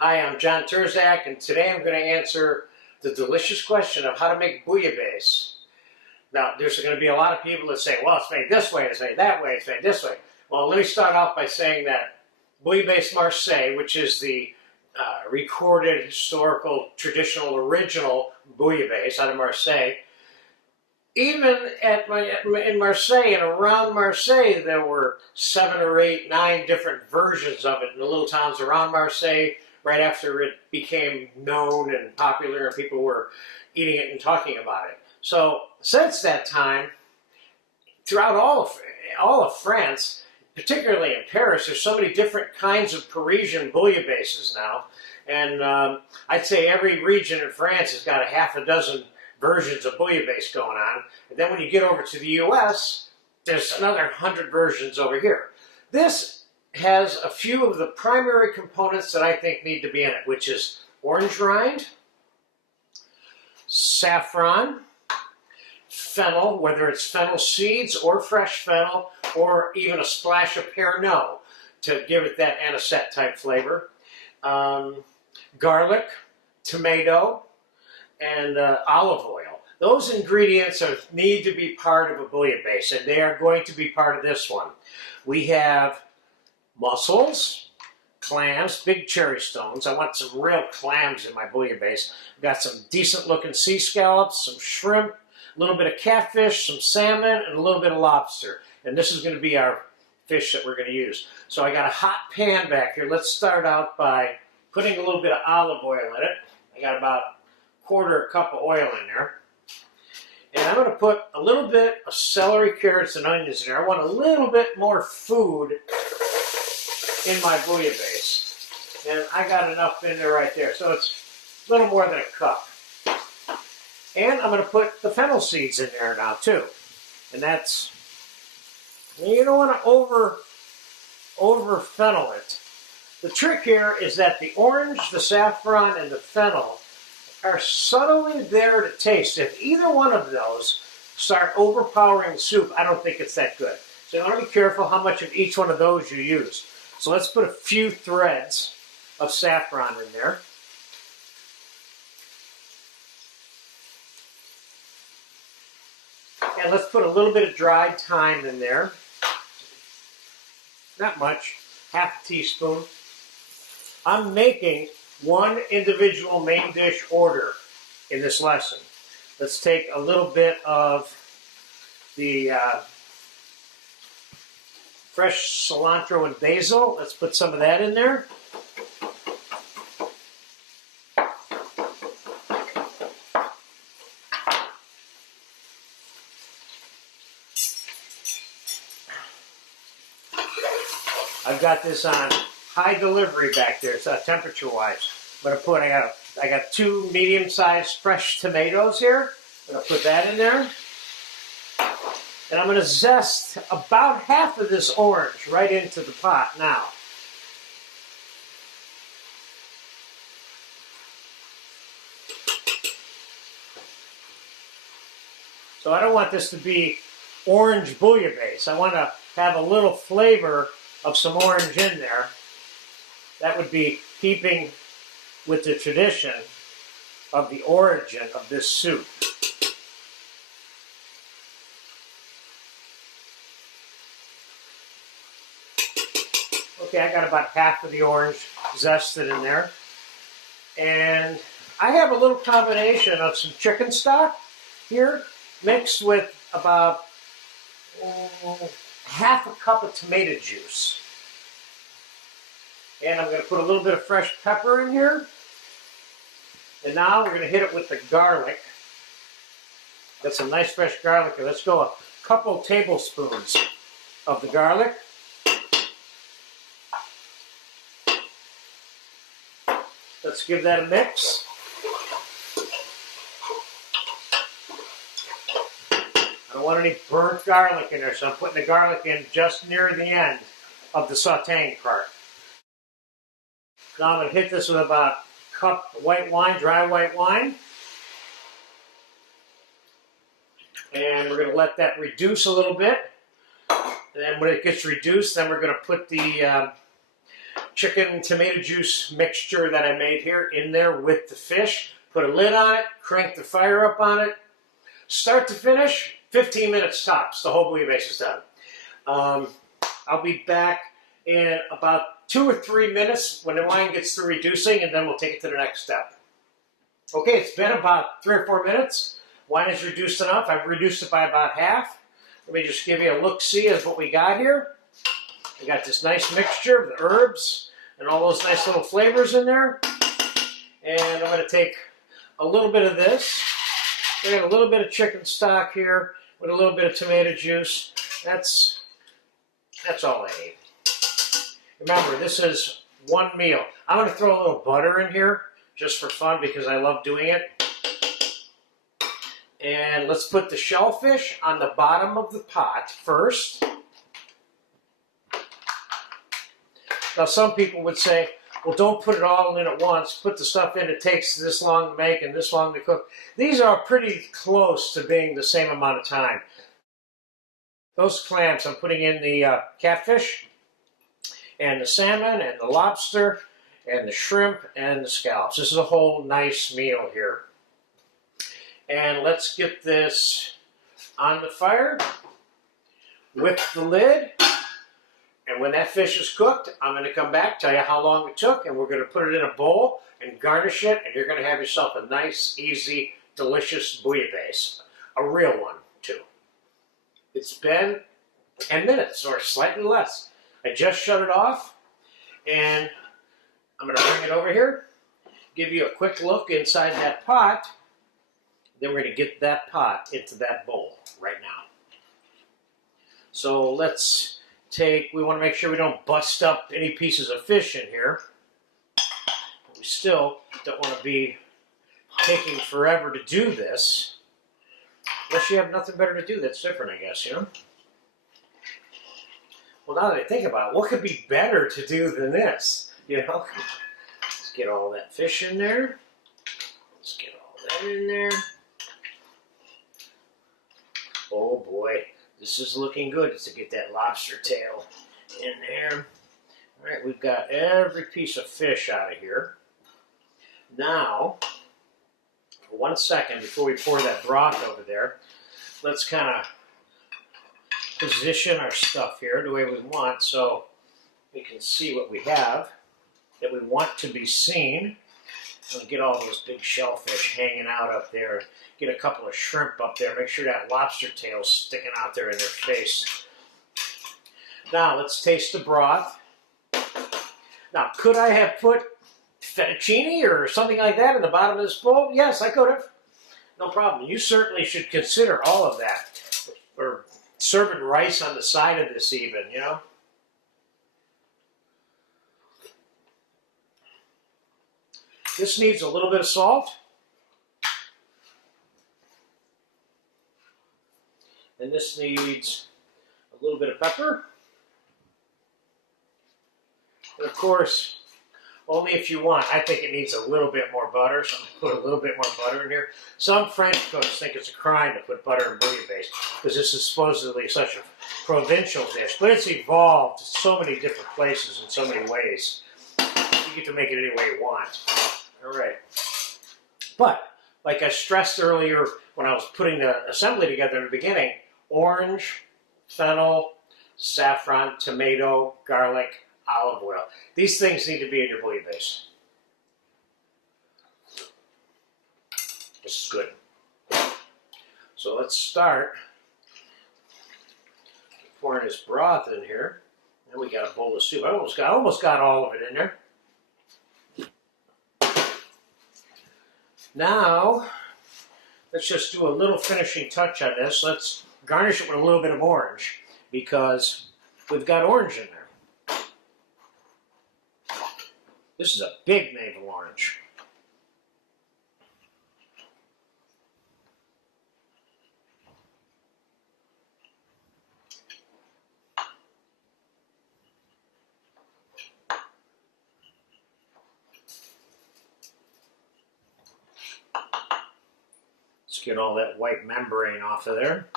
Hi, I'm John Terzak, and today I'm going to answer the delicious question of how to make bouillabaisse. Now, there's going to be a lot of people that say, well, it's made this way, it's made that way, it's made this way. Well, let me start off by saying that Bouillabaisse Marseille, which is the recorded, historical, traditional, original bouillabaisse out of Marseille, even in Marseille and around Marseille, there were 7 or 8, 9 different versions of it in the little towns around Marseille right after it became known and popular and people were eating it and talking about it. So since that time, throughout all of France, particularly in Paris, there's so many different kinds of Parisian bouillabaisses now. And I'd say every region in France has got a half a dozen versions of bouillabaisse going on. And then when you get over to the US, there's another 100 versions over here. This has a few of the primary components that I think need to be in it, which is orange rind, saffron, fennel, whether it's fennel seeds or fresh fennel, or even a splash of Pernod to give it that anisette type flavor, garlic, tomato, and olive oil. Those ingredients need to be part of a bouillabaisse, and they are going to be part of this one. We have mussels, clams, big cherry stones. I want some real clams in my bouillabaisse. I've got some decent looking sea scallops, some shrimp, a little bit of catfish, some salmon, and a little bit of lobster. And this is going to be our fish that we're going to use. So I got a hot pan back here. Let's start out by putting a little bit of olive oil in it. I got about a cup of oil in there. And I'm going to put a little bit of celery, carrots, and onions in there. I want a little bit more food in my bouillabaisse. And I got enough in there right there. So it's a little more than a cup. And I'm going to put the fennel seeds in there now too. And that's, you don't want to over fennel it. The trick here is that the orange, the saffron, and the fennel are subtly there to taste. If either one of those start overpowering the soup, I don't think it's that good. So you want to be careful how much of each one of those you use. So let's put a few threads of saffron in there. And let's put a little bit of dried thyme in there. Not much, half a teaspoon. I'm making one individual main dish order in this lesson. Let's take a little bit of the fresh cilantro and basil. Let's put some of that in there. I've got this on high delivery back there, so temperature-wise. I got 2 medium-sized fresh tomatoes here. I'm going to put that in there. And I'm going to zest about half of this orange right into the pot now. So I don't want this to be orange bouillabaisse. I want to have a little flavor of some orange in there. That would be keeping with the tradition of the origin of this soup. Okay, I got about half of the orange zested in there. And I have a little combination of some chicken stock here mixed with about half a cup of tomato juice. And I'm going to put a little bit of fresh pepper in here. And now we're going to hit it with the garlic. Got some nice fresh garlic here. Let's go a couple tablespoons of the garlic. Let's give that a mix. I don't want any burnt garlic in there, so I'm putting the garlic in just near the end of the sauteing part. Now I'm going to hit this with about a cup of white wine, dry white wine. And we're going to let that reduce a little bit. And then when it gets reduced, then we're going to put the chicken tomato juice mixture that I made here in there with the fish. Put a lid on it, crank the fire up on it. Start to finish, 15 minutes tops. The whole bouillabaisse is done. I'll be back in about 2 or 3 minutes when the wine gets through reducing, and then we'll take it to the next step. Okay, it's been about 3 or 4 minutes. Wine is reduced enough. I've reduced it by about half. Let me just give you a look-see of what we got here. We got this nice mixture of the herbs and all those nice little flavors in there. And I'm going to take a little bit of this. We got a little bit of chicken stock here with a little bit of tomato juice. That's all I need. Remember, this is one meal. I'm going to throw a little butter in here just for fun because I love doing it. And let's put the shellfish on the bottom of the pot first. Now some people would say, well, don't put it all in at once. Put the stuff in. It takes this long to make and this long to cook. These are pretty close to being the same amount of time. Those clams, I'm putting in the catfish and the salmon and the lobster and the shrimp and the scallops. This is a whole nice meal here. And let's get this on the fire with the lid. And when that fish is cooked, I'm going to come back, tell you how long it took, and we're going to put it in a bowl and garnish it, and you're going to have yourself a nice, easy, delicious bouillabaisse. A real one, too. It's been 10 minutes or slightly less. I just shut it off, and I'm going to bring it over here, give you a quick look inside that pot. Then we're going to get that pot into that bowl right now. So let's we want to make sure we don't bust up any pieces of fish in here. But we still don't want to be taking forever to do this. Unless you have nothing better to do that's different, I guess, you know? Well, now that I think about it, what could be better to do than this? You know? Let's get all that fish in there. Let's get all that in there. Oh boy, this is looking good to get that lobster tail in there. All right, we've got every piece of fish out of here. Now, for 1 second before we pour that broth over there, let's kind of position our stuff here the way we want so we can see what we have that we want to be seen. And get all those big shellfish hanging out up there. Get a couple of shrimp up there. Make sure that lobster tail's sticking out there in their face. Now, let's taste the broth. Now, could I have put fettuccine or something like that in the bottom of this bowl? Yes, I could have. No problem. You certainly should consider all of that. Or serving rice on the side of this even, you know? This needs a little bit of salt. And this needs a little bit of pepper. And of course, only if you want. I think it needs a little bit more butter, so I'm going to put a little bit more butter in here. Some French cooks think it's a crime to put butter in bouillabaisse because this is supposedly such a provincial dish. But it's evolved so many different places in so many ways. You get to make it any way you want. All right. But, like I stressed earlier when I was putting the assembly together in the beginning, orange, fennel, saffron, tomato, garlic, olive oil. These things need to be in your bouillabaisse. This is good. So let's start pouring this broth in here. Then we got a bowl of soup. I almost got all of it in there. Now, let's just do a little finishing touch on this. Let's garnish it with a little bit of orange because we've got orange in there. This is a big navel orange. Get all that white membrane off of there.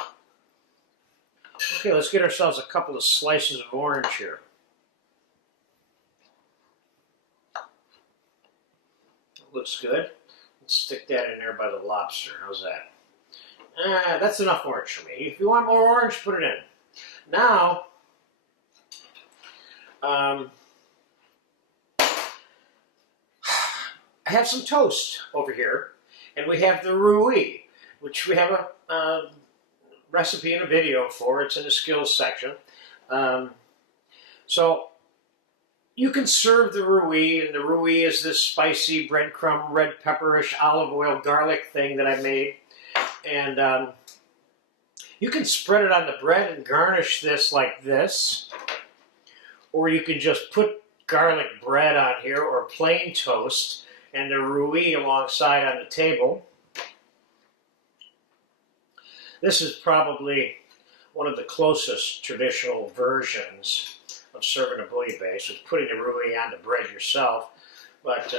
Okay, let's get ourselves a couple of slices of orange here. Looks good. Let's stick that in there by the lobster. How's that? That's enough orange for me. If you want more orange, put it in. Now, I have some toast over here, and we have the roux, which we have a recipe and a video for. It's in the skills section. So you can serve the roux, and the roux is this spicy breadcrumb, red pepperish, olive oil, garlic thing that I made. And you can spread it on the bread and garnish this like this. Or you can just put garlic bread on here or plain toast and the roux alongside on the table. This is probably one of the closest traditional versions of serving a bouillabaisse, is putting the roux on the bread yourself. But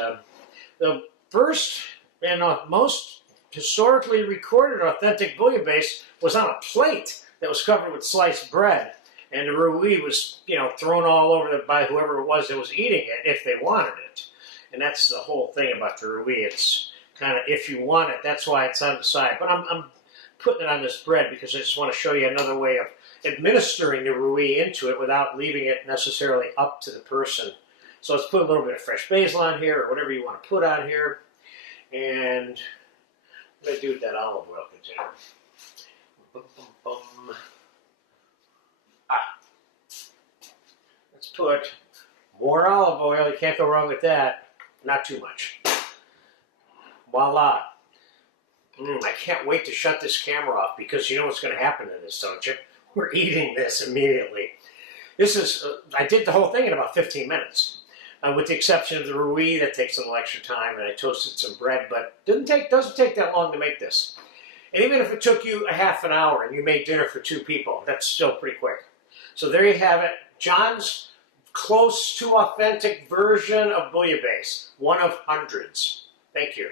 the first and most historically recorded authentic bouillabaisse was on a plate that was covered with sliced bread, and the roux was, thrown all over by whoever it was that was eating it if they wanted it. And that's the whole thing about the roux. It's kind of, if you want it, that's why it's on the side. But I'm putting it on this bread because I just want to show you another way of administering the roux into it without leaving it necessarily up to the person. So let's put a little bit of fresh basil on here, or whatever you want to put on here. And I'm going to do that olive oil container. Boom, boom, boom. Let's put more olive oil. You can't go wrong with that. Not too much. Voila. I can't wait to shut this camera off because you know what's going to happen to this, don't you? We're eating this immediately. This is, I did the whole thing in about 15 minutes. With the exception of the roux, that takes a little extra time, and I toasted some bread, but doesn't take that long to make this. And even if it took you a half an hour and you made dinner for 2 people, that's still pretty quick. So there you have it. John's close to authentic version of bouillabaisse. One of hundreds. Thank you.